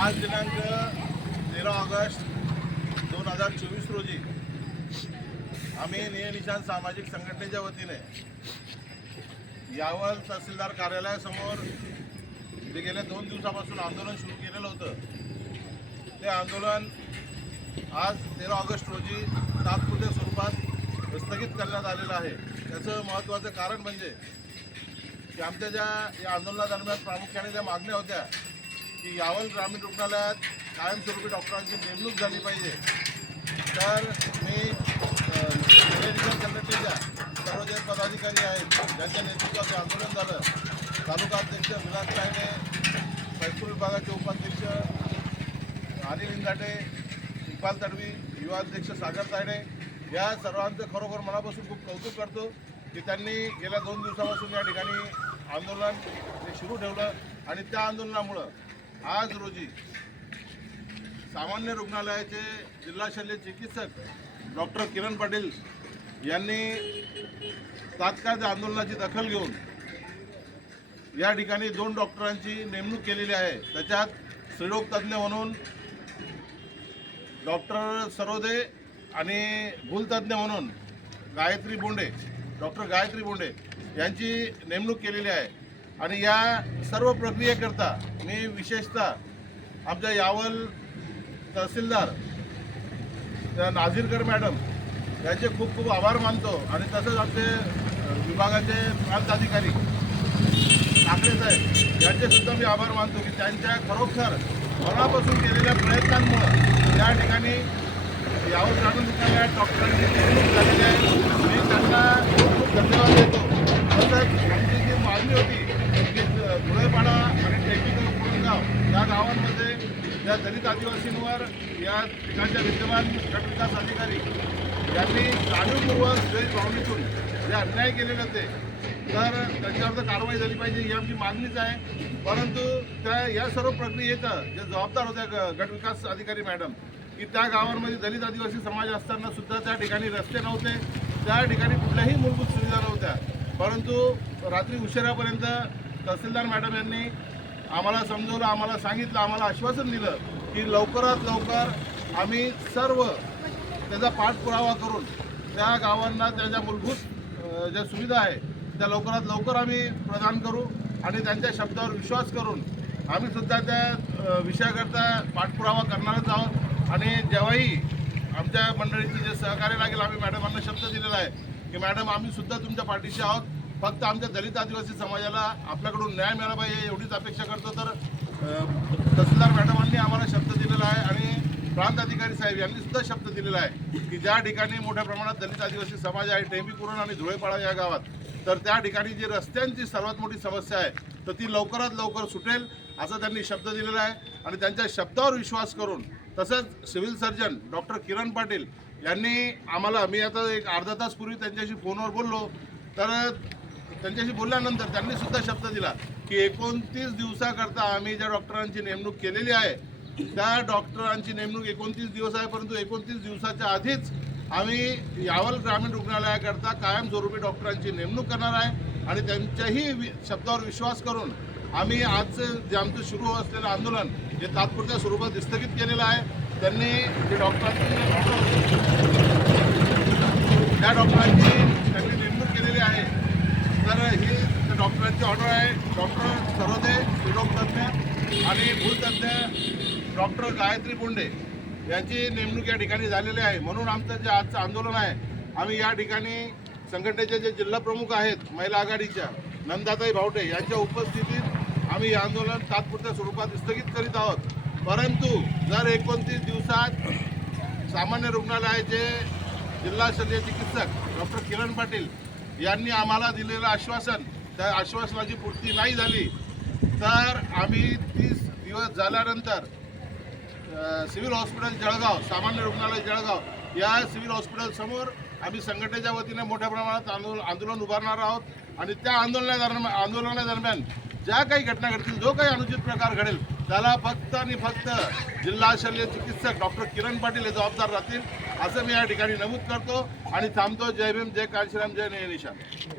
आज दिनांक तेरा ऑगस्ट दोन हजार चोवीस रोजी आम्ही नियनिशान सामाजिक संघटनेच्या वतीने यावल तहसीलदार कार्यालयासमोर जे गेल्या दोन दिवसापासून आंदोलन सुरू केलेलं होतं ते आंदोलन आज तेरा ऑगस्ट रोजी तात्पुरत्या स्वरूपात स्थगित करण्यात आलेलं आहे त्याचं महत्त्वाचं कारण म्हणजे की आमच्या ज्या या आंदोलनादरम्यान प्रामुख्याने ज्या मागण्या होत्या की यावल ग्रामीण रुग्णालयात कायमस्वरूपी डॉक्टरांची नेमणूक झाली पाहिजे तर मी मेडिकल कमिटीच्या सर्व जे पदाधिकारी आहेत ज्यांच्या नेतृत्वाचं आंदोलन झालं तालुका अध्यक्ष विलास तायडे मैसूर विभागाचे उपाध्यक्ष अनिल इंदाटे इक्बाल तडवी युवा अध्यक्ष सागर तायडे या सर्वांचं खरोखर मनापासून खूप कौतुक करतो की त्यांनी गेल्या दोन दिवसापासून या ठिकाणी आंदोलन सुरू ठेवलं आणि त्या आंदोलनामुळं आज रोजी सामान्य रुग्णालयाचे जिल्हा शल्य चिकित्सक डॉक्टर किरण पाटील यांनी तात्काळ आंदोलनाची दखल घेऊन या ठिकाणी दोन डॉक्टरांची नेमणूक केलेली आहे त्याच्यात तज्ज्ञ म्हणून डॉक्टर सरोदे आणि भूलतज्ज्ञ म्हणून गायत्री बोंडे डॉक्टर गायत्री बोंडे यांची नेमणूक केलेली आहे आणि या सर्व प्रक्रियेकरता मी विशेषतः आमच्या यावल तहसीलदार नाझीरकर मॅडम यांचे खूप खूप आभार मानतो आणि तसंच आमचे विभागाचे अधिकारी ठाकरे साहेब यांचेसुद्धा मी आभार मानतो की त्यांच्या खरोखर मनापासून केलेल्या प्रयत्नांमुळे या ठिकाणी यावर जाणून घेतलेल्या डॉक्टरांची नेमणूक झालेली आहे मी त्यांना खूप खूप धन्यवाद देतो तसंच आमची जी मागणी होती धुळेपाडा आणि टेक्निकल कोळगाव या गावांमध्ये या दलित आदिवासींवर या ठिकाणच्या विद्यमान गटविकास अधिकारी यांनी जाणीवपूर्वक द्वेषभावनेतून जे अन्याय केले होते तर त्यांच्यावर कारवाई झाली पाहिजे ही आमची मागणीच आहे परंतु त्या या सर्व प्रक्रियेचं जे जबाबदार होत्या गटविकास अधिकारी मॅडम की त्या गावांमध्ये दलित आदिवासी समाज असताना सुद्धा त्या ठिकाणी रस्ते नव्हते त्या ठिकाणी कुठल्याही मूलभूत सुविधा नव्हत्या परंतु रात्री उशिरापर्यंत तहसीलदार मॅडम यांनी आम्हाला समजवलं आम्हाला सांगितलं आम्हाला आश्वासन दिलं की लवकरात लवकर आम्ही सर्व त्याचा पाठपुरावा करून त्या गावांना त्याच्या मूलभूत ज्या सुविधा आहे त्या लवकरात लवकर आम्ही प्रदान करू आणि त्यांच्या शब्दावर विश्वास करून आम्ही सुद्धा त्या विषयाकरता पाठपुरावा करणारच आहोत आणि जेव्हाही आमच्या मंडळीचे जे सहकार्य लागेल आम्ही मॅडमांना शब्द दिलेला आहे की मॅडम आम्ही सुद्धा तुमच्या पाठीशी आहोत फक्त आमच्या दलित आदिवासी समाजाला आपल्याकडून न्याय मिळाला पाहिजे एवढीच अपेक्षा करतो तर तहसीलदार मॅडमांनी आम्हाला शब्द दिलेला आहे आणि प्रांत अधिकारी साहेब यांनी सुद्धा शब्द दिलेला आहे की ज्या ठिकाणी मोठ्या प्रमाणात दलित आदिवासी समाज आहे टेंबीपुरण आणि धुळेपाडा या गावात तर त्या ठिकाणी जी रस्त्यांची सर्वात मोठी समस्या आहे तर ती लवकरात लवकर सुटेल असा त्यांनी शब्द दिलेला आहे आणि त्यांच्या शब्दावर विश्वास करून तसंच civil surgeon doctor Kiran Patil यांनी आम्हाला मी आता एक अर्धा तासपूर्वी त्यांच्याशी फोनवर बोललो तर त्यांच्याशी बोलल्यानंतर त्यांनी सुद्धा शब्द दिला की एकोणतीस दिवसाकरता आम्ही ज्या डॉक्टरांची नेमणूक केलेली आहे त्या डॉक्टरांची नेमणूक एकोणतीस दिवस आहे परंतु एकोणतीस दिवसाच्या आधीच आम्ही यावल ग्रामीण रुग्णालयाकरता कायमस्वरूपी डॉक्टरांची नेमणूक करणार आहे आणि त्यांच्याही वि शब्दावर विश्वास करून आम्ही आजचं जे आमचं सुरू असलेलं आंदोलन हे तात्पुरत्या स्वरूपात स्थगित केलेलं आहे त्यांनी जे डॉक्टरांची त्या डॉक्टरांची त्यांनी ऑर्डर आहे डॉक्टर सरोदे तज्ज्ञ आणि भूतज्ञ डॉक्टर गायत्री बोंडे यांची नेमणूक या ठिकाणी झालेली आहे म्हणून आमचं जे आजचं आंदोलन आहे आम्ही या ठिकाणी संघटनेचे जे जिल्हा प्रमुख आहेत महिला आघाडीच्या नंदाताई भावटे यांच्या उपस्थितीत आम्ही हे आंदोलन तात्पुरत्या स्वरूपात स्थगित करीत आहोत परंतु जर एकोणतीस दिवसात सामान्य रुग्णालयाचे जिल्हा शल्य चिकित्सक डॉक्टर किरण पाटील यांनी आम्हाला दिलेलं आश्वासन त्या आश्वासनाची पूर्ती नाही झाली तर आम्ही तीस दिवस झाल्यानंतर सिव्हिल हॉस्पिटल जळगाव सामान्य रुग्णालय जळगाव या सिव्हिल हॉस्पिटलसमोर आम्ही संघटनेच्या वतीने मोठ्या प्रमाणात आंदोलन आंदोलन उभारणार आहोत आणि त्या आंदोलनादरम्यान आंदोलनादरम्यान ज्या काही घटना घडतील जो काही अनुचित प्रकार घडेल त्याला फक्त आणि फक्त जिल्हा शल्य चिकित्सक डॉक्टर किरण पाटील हे जबाबदार राहतील असं मी या ठिकाणी नमूद करतो आणि थांबतो जय भीम जय काशीराम जय निशा